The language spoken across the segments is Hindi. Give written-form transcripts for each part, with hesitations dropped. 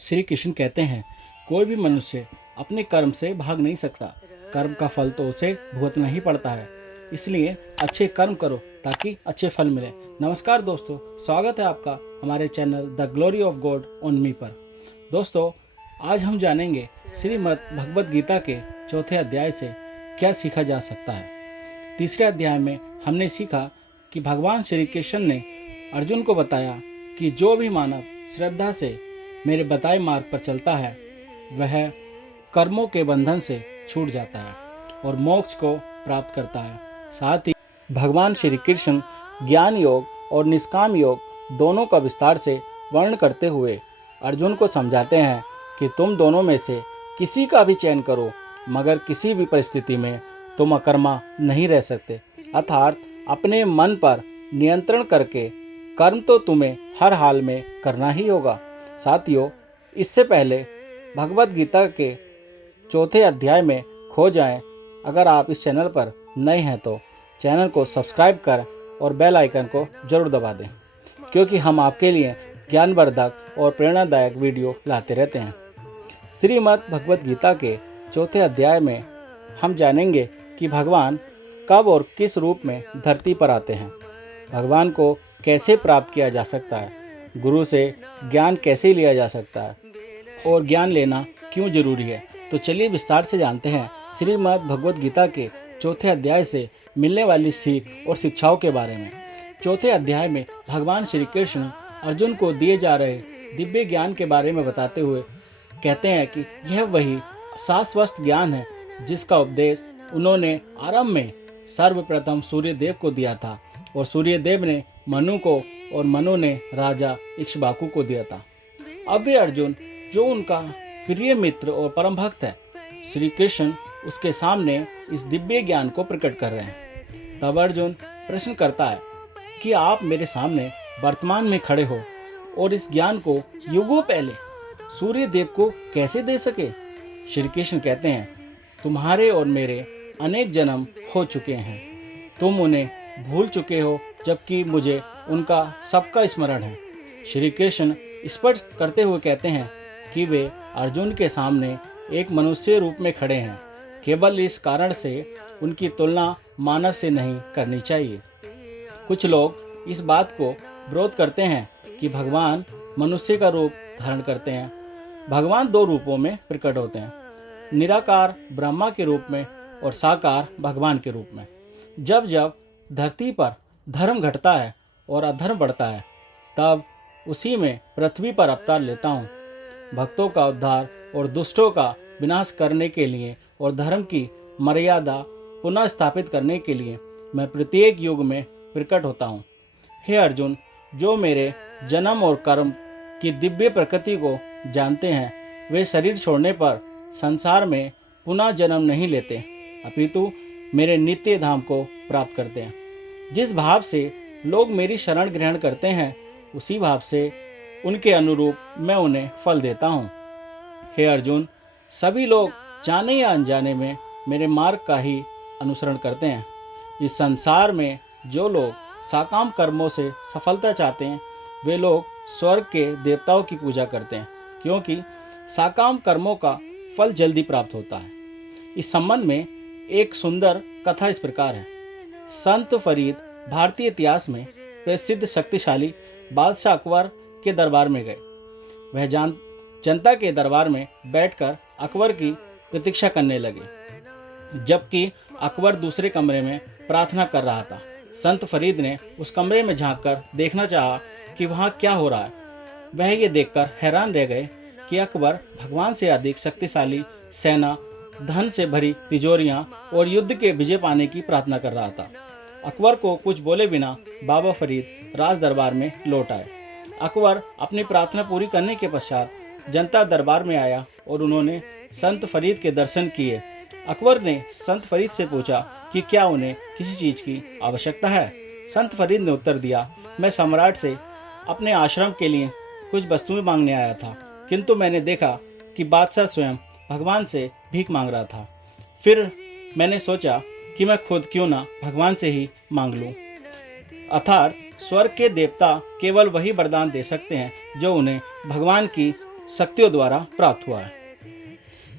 श्री कृष्ण कहते हैं, कोई भी मनुष्य अपने कर्म से भाग नहीं सकता। कर्म का फल तो उसे भुगतना ही पड़ता है। इसलिए अच्छे कर्म करो ताकि अच्छे फल मिले। नमस्कार दोस्तों, स्वागत है आपका हमारे channel the glory of God on me पर। दोस्तों, आज हम जानेंगे श्रीमद् भगवद गीता के चौथे अध्याय से क्या सीखा जा सकता है। तीसरे अध्याय में हमने सीखा कि भगवान श्री कृष्ण ने अर्जुन को बताया कि जो भी मानव श्रद्धा से मेरे बताए मार्ग पर चलता है वह कर्मों के बंधन से छूट जाता है और मोक्ष को प्राप्त करता है। साथ ही भगवान श्री कृष्ण ज्ञान योग और निष्काम योग दोनों का विस्तार से वर्णन करते हुए अर्जुन को समझाते हैं कि तुम दोनों में से किसी का भी चयन करो, मगर किसी भी परिस्थिति में तुम अकर्मा नहीं रह सकते। अर्थात अपने मन पर नियंत्रण करके कर्म तो तुम्हें हर हाल में करना ही होगा। साथियों, इससे पहले भगवद गीता के चौथे अध्याय में खो जाएं। अगर आप इस चैनल पर नए हैं तो चैनल को सब्सक्राइब कर और बेल आइकन को जरूर दबा दें, क्योंकि हम आपके लिए ज्ञानवर्धक और प्रेरणादायक वीडियो लाते रहते हैं। श्रीमद् भगवद गीता के चौथे अध्याय में हम जानेंगे कि भगवान कब और किस रूप में धरती पर आते हैं, भगवान को कैसे प्राप्त किया जा सकता है, गुरु से ज्ञान कैसे लिया जा सकता है और ज्ञान लेना क्यों जरूरी है। तो चलिए विस्तार से जानते हैं श्रीमद् भगवद गीता के चौथे अध्याय से मिलने वाली सीख और शिक्षाओं के बारे में। चौथे अध्याय में भगवान श्री कृष्ण अर्जुन को दिए जा रहे दिव्य ज्ञान के बारे में बताते हुए कहते हैं कि यह वही शाश्वत ज्ञान है जिसका उपदेश उन्होंने आरंभ में सर्वप्रथम सूर्यदेव को दिया था और सूर्यदेव ने मनु को और मनु ने राजा इक्ष्वाकु को दिया था। अब भी अर्जुन, जो उनका प्रिय मित्र और परम भक्त है, श्री कृष्ण उसके सामने इस दिव्य ज्ञान को प्रकट कर रहे हैं। तब अर्जुन प्रश्न करता है कि आप मेरे सामने वर्तमान में खड़े हो और इस ज्ञान को युगों पहले सूर्यदेव को कैसे दे सके। श्री कृष्ण कहते हैं, तुम्हारे और मेरे अनेक जन्म हो चुके हैं, तुम उन्हें भूल चुके हो जबकि मुझे उनका सबका स्मरण है। श्री कृष्ण स्पष्ट करते हुए कहते हैं कि वे अर्जुन के सामने एक मनुष्य रूप में खड़े हैं। केवल इस कारण से उनकी तुलना मानव से नहीं करनी चाहिए। कुछ लोग इस बात को विरोध करते हैं कि भगवान मनुष्य का रूप धारण करते हैं। भगवान दो रूपों में प्रकट होते हैं, निराकार ब्रह्मा के रूप में और साकार भगवान के रूप में। जब जब धरती पर धर्म घटता है और अधर्म बढ़ता है, तब उसी में पृथ्वी पर अवतार लेता हूँ। भक्तों का उद्धार और दुष्टों का विनाश करने के लिए और धर्म की मर्यादा पुनः स्थापित करने के लिए मैं प्रत्येक युग में प्रकट होता हूँ। हे अर्जुन, जो मेरे जन्म और कर्म की दिव्य प्रकृति को जानते हैं, वे शरीर छोड़ने पर संसार में पुनः जन्म नहीं लेते, अपितु मेरे नित्य धाम को प्राप्त करते हैं। जिस भाव से लोग मेरी शरण ग्रहण करते हैं, उसी भाव से उनके अनुरूप मैं उन्हें फल देता हूँ। हे अर्जुन, सभी लोग जाने या अनजाने में मेरे मार्ग का ही अनुसरण करते हैं। इस संसार में जो लोग साकाम कर्मों से सफलता चाहते हैं, वे लोग स्वर्ग के देवताओं की पूजा करते हैं, क्योंकि साकाम कर्मों का फल जल्दी प्राप्त होता है। इस संबंध में एक सुंदर कथा इस प्रकार है। संत फरीद भारतीय इतिहास में प्रसिद्ध शक्तिशाली बादशाह अकबर के दरबार में गए। वह जनता के दरबार में बैठकर अकबर की प्रतीक्षा करने लगे, जबकि अकबर दूसरे कमरे में प्रार्थना कर रहा था। संत फरीद ने उस कमरे में झांककर देखना चाहा कि वहाँ क्या हो रहा है। वह ये देखकर हैरान रह गए कि अकबर भगवान से अधिक शक्तिशाली सेना, धन से भरी तिजोरियां और युद्ध के विजय पाने की प्रार्थना कर रहा था। अकबर को कुछ बोले बिना बाबा फरीद राज दरबार में लौट आए। अकबर अपनी प्रार्थना पूरी करने के पश्चात जनता दरबार में आया और उन्होंने संत फरीद के दर्शन किए। अकबर ने संत फरीद से पूछा कि क्या उन्हें किसी चीज़ की आवश्यकता है। संत फरीद ने उत्तर दिया, मैं सम्राट से अपने आश्रम के लिए कुछ वस्तुएं मांगने आया था, किंतु मैंने देखा कि बादशाह स्वयं भगवान से भीख मांग रहा था। फिर मैंने सोचा कि मैं खुद क्यों ना भगवान से ही मांग लूं। अर्थात स्वर्ग के देवता केवल वही वरदान दे सकते हैं जो उन्हें भगवान की शक्तियों द्वारा प्राप्त हुआ है।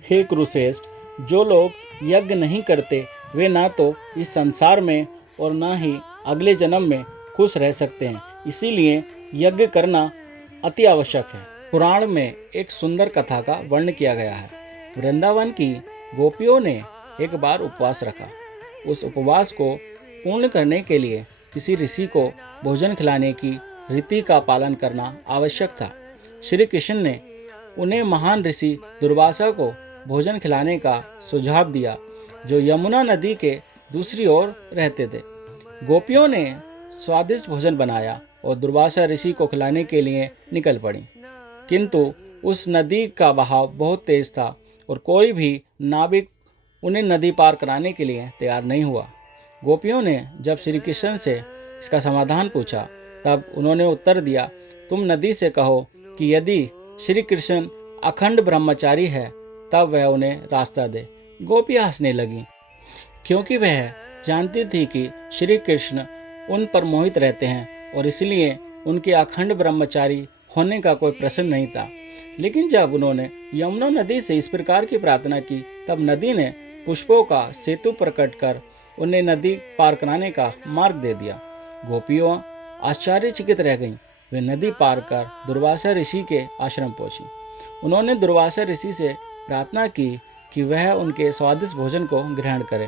हे कुरुश्रेष्ठ, जो लोग यज्ञ नहीं करते वे ना तो इस संसार में और ना ही अगले जन्म में खुश रह सकते हैं। इसीलिए यज्ञ करना अति आवश्यक है। पुराण में एक सुंदर कथा का वर्णन किया गया है। वृंदावन की गोपियों ने एक बार उपवास रखा। उस उपवास को पूर्ण करने के लिए किसी ऋषि को भोजन खिलाने की रीति का पालन करना आवश्यक था। श्री कृष्ण ने उन्हें महान ऋषि दुर्वासा को भोजन खिलाने का सुझाव दिया, जो यमुना नदी के दूसरी ओर रहते थे। गोपियों ने स्वादिष्ट भोजन बनाया और दुर्वासा ऋषि को खिलाने के लिए निकल पड़ी, किंतु उस नदी का बहाव बहुत तेज था और कोई भी नाविक उन्हें नदी पार कराने के लिए तैयार नहीं हुआ। गोपियों ने जब श्री कृष्ण से इसका समाधान पूछा, तब उन्होंने उत्तर दिया, तुम नदी से कहो कि यदि श्री कृष्ण अखंड ब्रह्मचारी है तब वह उन्हें रास्ता दे। गोपियाँ हंसने लगीं, क्योंकि वह जानती थी कि श्री कृष्ण उन पर मोहित रहते हैं और इसलिए उनके अखंड ब्रह्मचारी होने का कोई प्रश्न नहीं था। लेकिन जब उन्होंने यमुना नदी से इस प्रकार की प्रार्थना की, तब नदी ने पुष्पों का सेतु प्रकट कर उन्हें नदी पार कराने का मार्ग दे दिया। गोपियाँ आश्चर्यचकित रह गईं। वे नदी पार कर दुर्वासा ऋषि के आश्रम पहुंची। उन्होंने दुर्वासा ऋषि से प्रार्थना की कि वह उनके स्वादिष्ट भोजन को ग्रहण करे।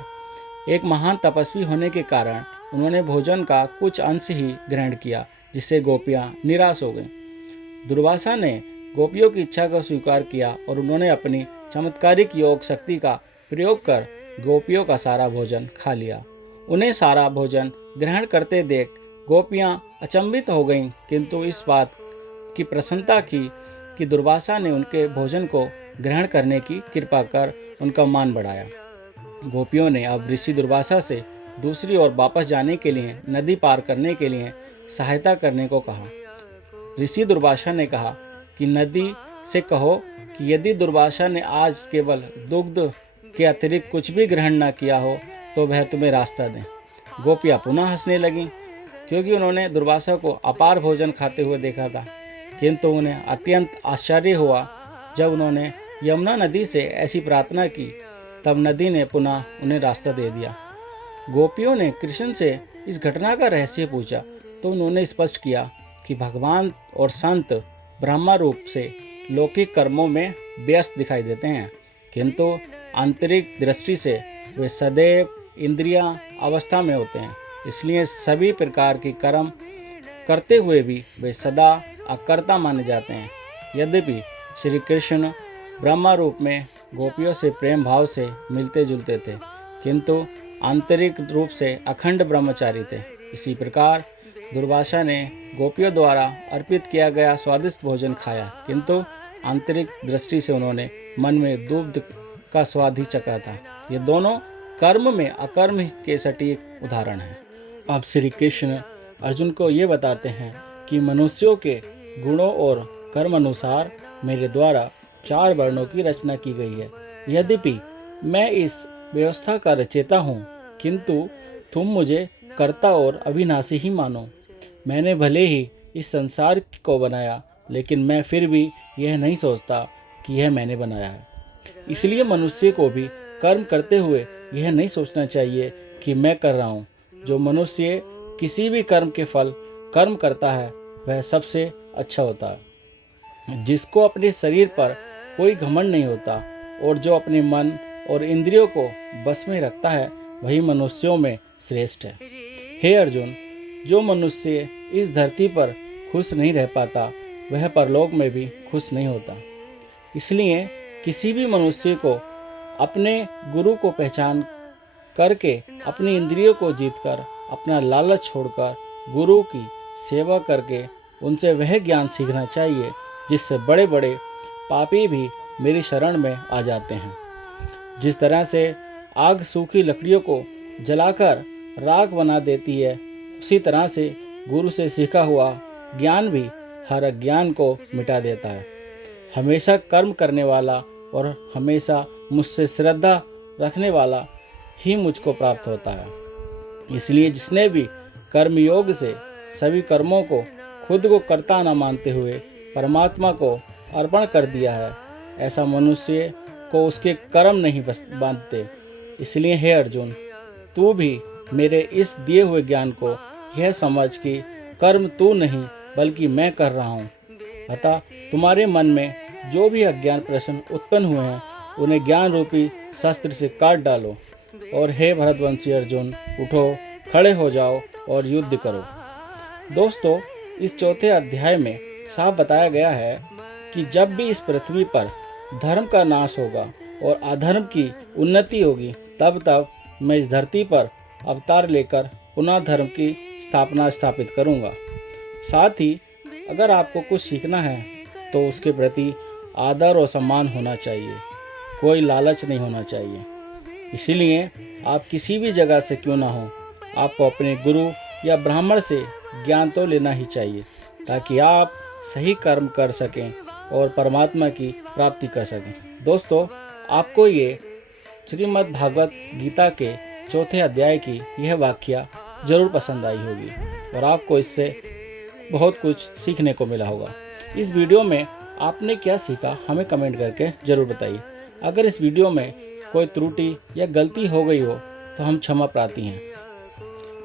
एक महान तपस्वी होने के कारण उन्होंने भोजन का कुछ अंश ही ग्रहण किया, जिससे गोपियाँ निराश हो गईं। दुर्वासा ने गोपियों की इच्छा को स्वीकार किया और उन्होंने अपनी चमत्कारिक योग शक्ति का प्रयोग कर गोपियों का सारा भोजन खा लिया। उन्हें सारा भोजन ग्रहण करते देख गोपियाँ अचंभित हो गईं, किंतु इस बात की प्रसन्नता की कि दुर्वासा ने उनके भोजन को ग्रहण करने की कृपा कर उनका मान बढ़ाया। गोपियों ने अब ऋषि दुर्वासा से दूसरी ओर वापस जाने के लिए नदी पार करने के लिए सहायता करने को कहा। ऋषि दुर्वासा ने कहा कि नदी से कहो कि यदि दुर्वासा ने आज केवल दुग्ध के अतिरिक्त कुछ भी ग्रहण न किया हो तो वह तुम्हें रास्ता दें। गोपियाँ पुनः हंसने लगीं, क्योंकि उन्होंने दुर्वासा को अपार भोजन खाते हुए देखा था, किंतु उन्हें अत्यंत आश्चर्य हुआ जब उन्होंने यमुना नदी से ऐसी प्रार्थना की। तब नदी ने पुनः उन्हें रास्ता दे दिया। गोपियों ने कृष्ण से इस घटना का रहस्य पूछा तो उन्होंने स्पष्ट किया कि भगवान और संत ब्रह्मा रूप से लौकिक कर्मों में व्यस्त दिखाई देते हैं, किंतु आंतरिक दृष्टि से वे सदैव इंद्रियां अवस्था में होते हैं। इसलिए सभी प्रकार के कर्म करते हुए भी वे सदा अकर्ता माने जाते हैं। यद्यपि श्री कृष्ण ब्रह्मा रूप में गोपियों से प्रेम भाव से मिलते जुलते थे, किंतु आंतरिक रूप से अखंड ब्रह्मचारी थे। इसी प्रकार दुर्वासा ने गोपियों द्वारा अर्पित किया गया स्वादिष्ट भोजन खाया, किंतु आंतरिक दृष्टि से उन्होंने मन में दुग्ध का स्वाद ही चखा था। ये दोनों कर्म में अकर्म के सटीक उदाहरण हैं। अब श्री कृष्ण अर्जुन को ये बताते हैं कि मनुष्यों के गुणों और कर्म अनुसार मेरे द्वारा 4 वर्णों की रचना की गई है। यद्यपि मैं इस व्यवस्था का रचयिता हूँ, किंतु तुम मुझे कर्ता और अविनाशी ही मानो। मैंने भले ही इस संसार को बनाया, लेकिन मैं फिर भी यह नहीं सोचता कि यह मैंने बनाया है। इसलिए मनुष्य को भी कर्म करते हुए यह नहीं सोचना चाहिए कि मैं कर रहा हूँ। जो मनुष्य किसी भी कर्म के फल कर्म करता है वह सबसे अच्छा होता है। जिसको अपने शरीर पर कोई घमंड नहीं होता और जो अपने मन और इंद्रियों को बस में रखता है वही मनुष्यों में श्रेष्ठ है। हे अर्जुन, जो मनुष्य इस धरती पर खुश नहीं रह पाता वह परलोक में भी खुश नहीं होता। इसलिए किसी भी मनुष्य को अपने गुरु को पहचान करके अपनी इंद्रियों को जीतकर अपना लालच छोड़कर गुरु की सेवा करके उनसे वह ज्ञान सीखना चाहिए जिससे बड़े बड़े पापी भी मेरी शरण में आ जाते हैं। जिस तरह से आग सूखी लकड़ियों को जलाकर राख बना देती है, उसी तरह से गुरु से सीखा हुआ ज्ञान भी हर अज्ञान को मिटा देता है। हमेशा कर्म करने वाला और हमेशा मुझसे श्रद्धा रखने वाला ही मुझको प्राप्त होता है। इसलिए जिसने भी कर्मयोग से सभी कर्मों को खुद को कर्ता न मानते हुए परमात्मा को अर्पण कर दिया है, ऐसा मनुष्य को उसके कर्म नहीं बांधते। इसलिए हे अर्जुन, तू भी मेरे इस दिए हुए ज्ञान को यह समझ कि कर्म तू नहीं बल्कि मैं कर रहा हूँ। अतः तुम्हारे मन में जो भी अज्ञान प्रश्न उत्पन्न हुए हैं उन्हें ज्ञान रूपी शस्त्र से काट डालो। और हे भरतवंशी अर्जुन, उठो, खड़े हो जाओ और युद्ध करो। दोस्तों, इस चौथे अध्याय में साफ बताया गया है कि जब भी इस पृथ्वी पर धर्म का नाश होगा और अधर्म की उन्नति होगी, तब तब मैं इस धरती पर अवतार लेकर पुनः धर्म की स्थापना स्थापित करूंगा। साथ ही अगर आपको कुछ सीखना है तो उसके प्रति आदर और सम्मान होना चाहिए, कोई लालच नहीं होना चाहिए। इसीलिए आप किसी भी जगह से क्यों ना हो, आपको अपने गुरु या ब्राह्मण से ज्ञान तो लेना ही चाहिए, ताकि आप सही कर्म कर सकें और परमात्मा की प्राप्ति कर सकें। दोस्तों, आपको ये श्रीमद् भागवत गीता के चौथे अध्याय की यह वाक्य जरूर पसंद आई होगी और आपको इससे बहुत कुछ सीखने को मिला होगा। इस वीडियो में आपने क्या सीखा हमें कमेंट करके ज़रूर बताइए। अगर इस वीडियो में कोई त्रुटि या गलती हो गई हो तो हम क्षमा प्रार्थी हैं।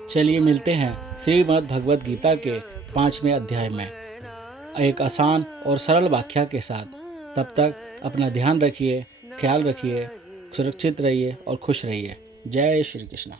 चलिए मिलते हैं श्रीमद् भगवत गीता के 5वें अध्याय में एक आसान और सरल व्याख्या के साथ। तब तक अपना ध्यान रखिए, ख्याल रखिए, सुरक्षित रहिए और खुश रहिए। जय श्री कृष्ण।